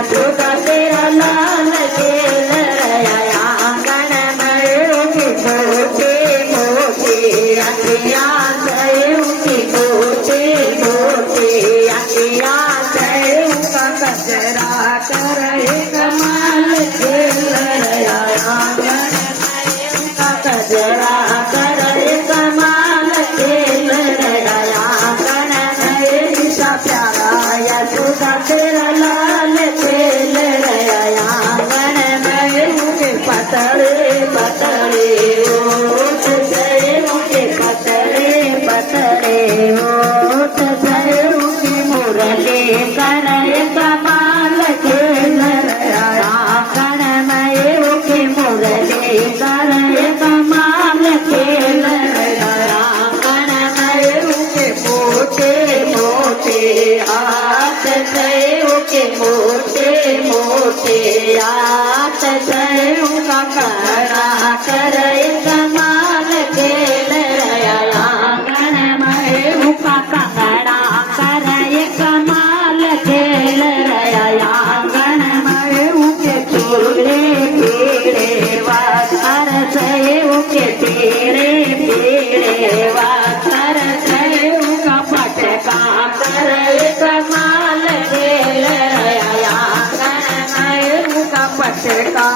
यशोदा तेरा लाल खेल रया आंगन में उनकी मोटे मोटे अखियां से उनकी मोटे मोटे अखियां से उनका कचरा करे कमाल खेल रया आंगन में उनका कचरा करे कमाल खेल रया आंगन में ईसा प्यारा यशोदा तेरा लाल खेल रया आंगन में उनके पतले पतले ओठ से उनके पतले पतले ओठ से उनकी मुरली करे कमाल खेल रया आंगन में उनकी मुरली करे कमाल खेल रया आंगन में उनके मोटे मोटे हाथ से उनके मोटे मोटे हाथ से उनका कड़ा करे कमाल खेल रया आंगन में उनका कड़ा करे कमाल खेल रया आंगन में उनके चूल्हे पीड़े वातर से उनके पीड़े पीड़े वातर से उनका पटका करे कमाल खेल रया आंगन में उनका पटका